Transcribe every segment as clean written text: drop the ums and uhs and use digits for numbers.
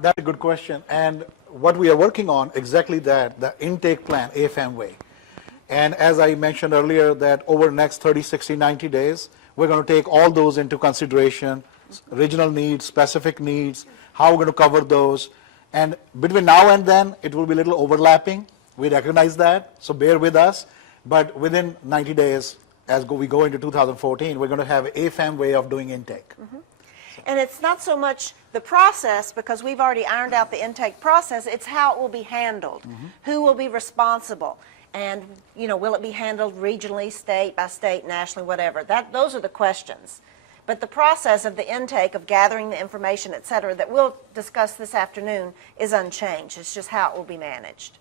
That's a good question. And what we are working on, exactly that, the intake plan, AFAM way. And as I mentioned earlier, that over the next 30, 60, 90 days, we're going to take all those into consideration, regional needs, specific needs, how we're going to cover those. And between now and then, it will be a little overlapping. We recognize that, so bear with us. But within 90 days, as we go into 2014, we're going to have an AFAM way of doing intake. And it's not so much the process, because we've already ironed out the intake process, it's how it will be handled. Who will be responsible? And, you know, will it be handled regionally, state by state, nationally, whatever? Those are the questions. But the process of the intake, of gathering the information, et cetera, that we'll discuss this afternoon is unchanged. It's just how it will be managed.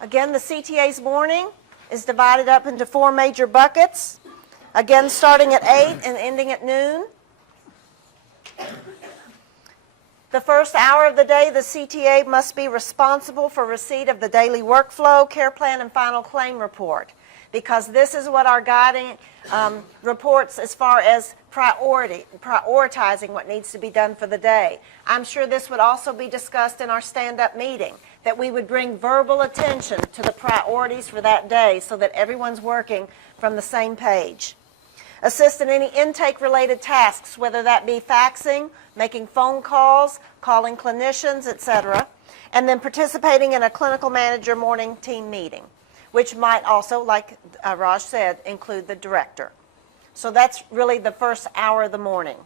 Again, the CTA's morning is divided up into 4 major buckets. Again, starting at 8 and ending at noon. The first hour of the day, the CTA must be responsible for receipt of the daily workflow, care plan, and final claim report, because this is what our guiding reports as far as prioritizing what needs to be done for the day. I'm sure this would also be discussed in our stand-up meeting, that we would bring verbal attention to the priorities for that day so that everyone's working from the same page. Assist in any intake-related tasks, whether that be faxing, making phone calls, calling clinicians, etc., and then participating in a clinical manager morning team meeting, which might also, like Raj said, include the director. So that's really the first hour of the morning,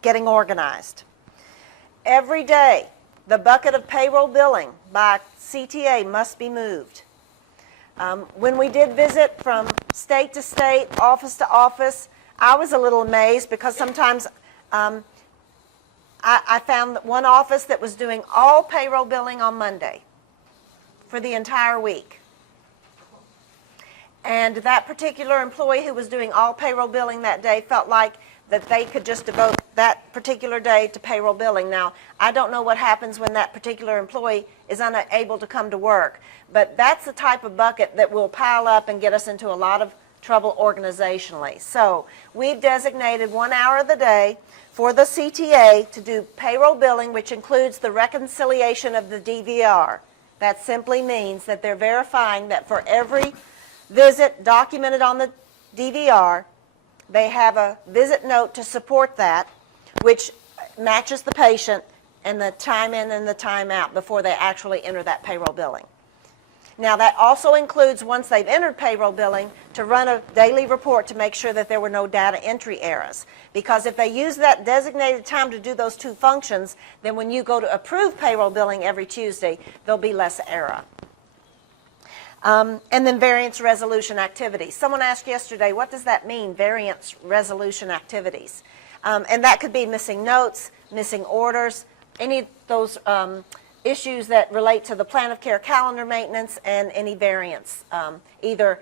getting organized. Every day, the bucket of payroll billing by CTA must be moved. When we did visit from state to state, office to office, I was a little amazed, because sometimes I found that one office that was doing all payroll billing on Monday for the entire week. And that particular employee who was doing all payroll billing that day felt like that they could just devote that particular day to payroll billing. Now, I don't know what happens when that particular employee is unable to come to work, but that's the type of bucket that will pile up and get us into a lot of trouble organizationally. So we've designated 1 hour of the day for the CTA to do payroll billing, which includes the reconciliation of the DVR. That simply means that they're verifying that for every visit documented on the DVR, they have a visit note to support that, which matches the patient and the time in and the time out before they actually enter that payroll billing. Now, that also includes, once they've entered payroll billing, to run a daily report to make sure that there were no data entry errors. Because if they use that designated time to do those 2 functions, then when you go to approve payroll billing every Tuesday, there'll be less error. And then variance resolution activities. Someone asked yesterday, what does that mean, variance resolution activities? And that could be missing notes, missing orders, any of those issues that relate to the plan of care calendar maintenance, and any variance, either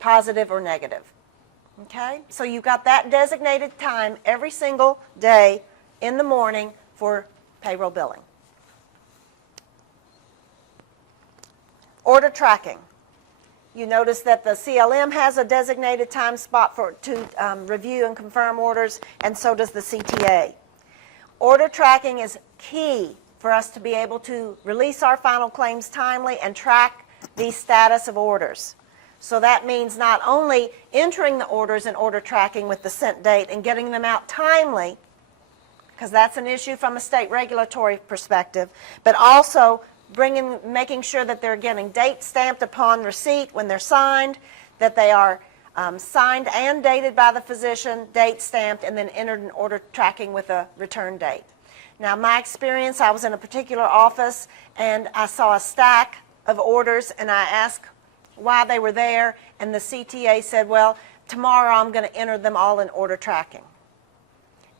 positive or negative. Okay? So you've got that designated time every single day in the morning for payroll billing. Order tracking. You notice that the CLM has a designated time spot to review and confirm orders, and so does the CTA. Order tracking is key for us to be able to release our final claims timely and track the status of orders. So that means not only entering the orders in order tracking with the sent date and getting them out timely, because that's an issue from a state regulatory perspective, but also making sure that they're getting date stamped upon receipt when they're signed, that they are signed and dated by the physician, date stamped, and then entered in order tracking with a return date. Now, my experience, I was in a particular office and I saw a stack of orders, and I asked why they were there, and the CTA said, well, tomorrow I'm going to enter them all in order tracking.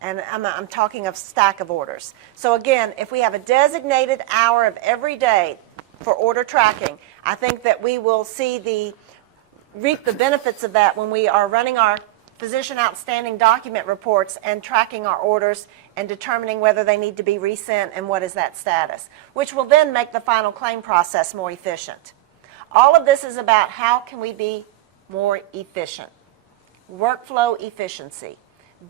And I'm talking of stack of orders. So again, if we have a designated hour of every day for order tracking, I think that we will reap the benefits of that when we are running our physician outstanding document reports and tracking our orders and determining whether they need to be resent and what is that status, which will then make the final claim process more efficient. All of this is about how can we be more efficient. Workflow efficiency.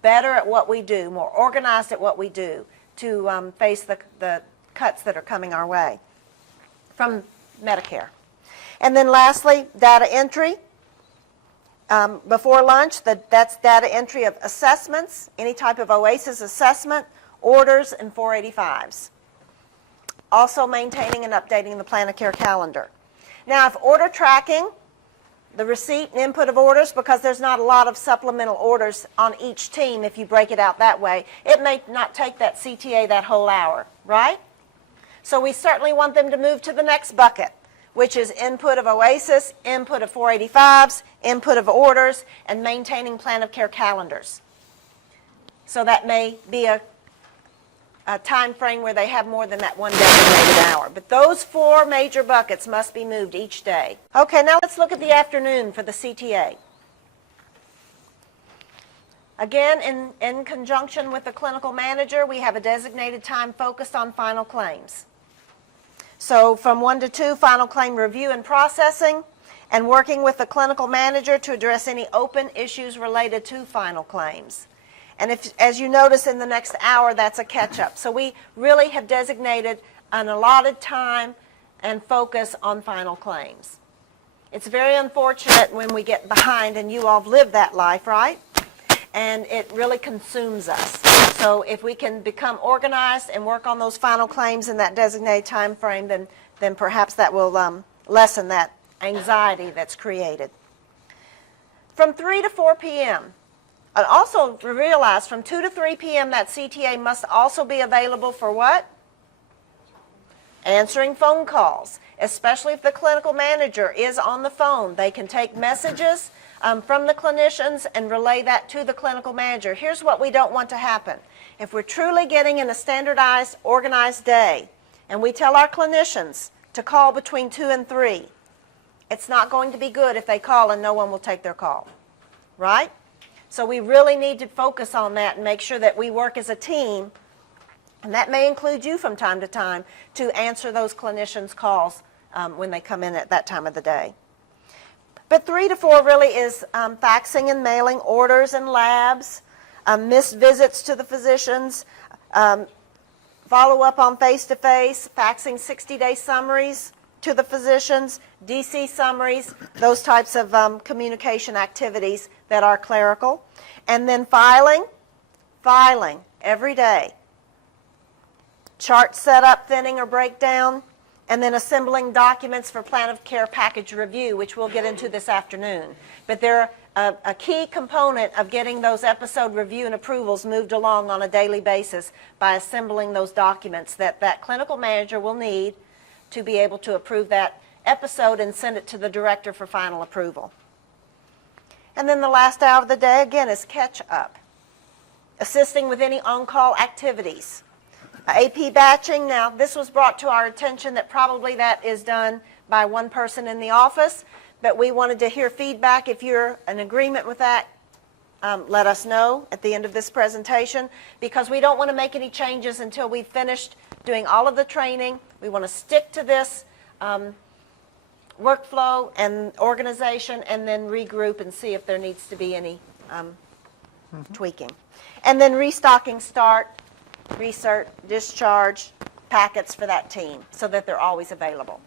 Better at what we do, more organized at what we do, to face the cuts that are coming our way from Medicare. And then lastly, data entry. Before lunch, that's data entry of assessments, any type of OASIS assessment, orders, and 485s. Also maintaining and updating the plan of care calendar. Now, if order tracking, the receipt and input of orders, because there's not a lot of supplemental orders on each team if you break it out that way, it may not take that CTA that whole hour, right? So we certainly want them to move to the next bucket, which is input of OASIS, input of 485s, input of orders, and maintaining plan of care calendars. So that may be a time frame where they have more than that one designated hour. But those 4 major buckets must be moved each day. Okay, now let's look at the afternoon for the CTA. Again, in conjunction with the clinical manager, we have a designated time focused on final claims. So from 1 to 2, final claim review and processing, and working with the clinical manager to address any open issues related to final claims. And as you notice in the next hour, that's a catch-up. So we really have designated an allotted time and focus on final claims. It's very unfortunate when we get behind, and you all have lived that life, right? And it really consumes us. So if we can become organized and work on those final claims in that designated time frame, then perhaps that will lessen that anxiety that's created. From 3 to 4 p.m., and also realize from 2 to 3 p.m. that CTA must also be available for what? Answering phone calls, especially if the clinical manager is on the phone. They can take messages from the clinicians and relay that to the clinical manager. Here's what we don't want to happen. If we're truly getting in a standardized, organized day, and we tell our clinicians to call between 2 and 3, it's not going to be good if they call and no one will take their call, right? So we really need to focus on that and make sure that we work as a team, and that may include you from time to time, to answer those clinicians' calls when they come in at that time of the day. But 3 to 4 really is faxing and mailing orders and labs, missed visits to the physicians, follow up on face-to-face, faxing 60-day summaries to the physicians, DC summaries, those types of communication activities that are clerical. And then filing every day. Chart setup, thinning or breakdown, and then assembling documents for plan of care package review, which we'll get into this afternoon. But they're a key component of getting those episode review and approvals moved along on a daily basis by assembling those documents that clinical manager will need to be able to approve that episode and send it to the director for final approval. And then the last hour of the day, again, is catch up. Assisting with any on-call activities. AP batching, now this was brought to our attention that probably that is done by one person in the office, but we wanted to hear feedback. If you're in agreement with that, let us know at the end of this presentation, because we don't want to make any changes until we've finished doing all of the training. We want to stick to this workflow and organization, and then regroup and see if there needs to be any tweaking. And then restocking start, research, discharge packets for that team so that they're always available.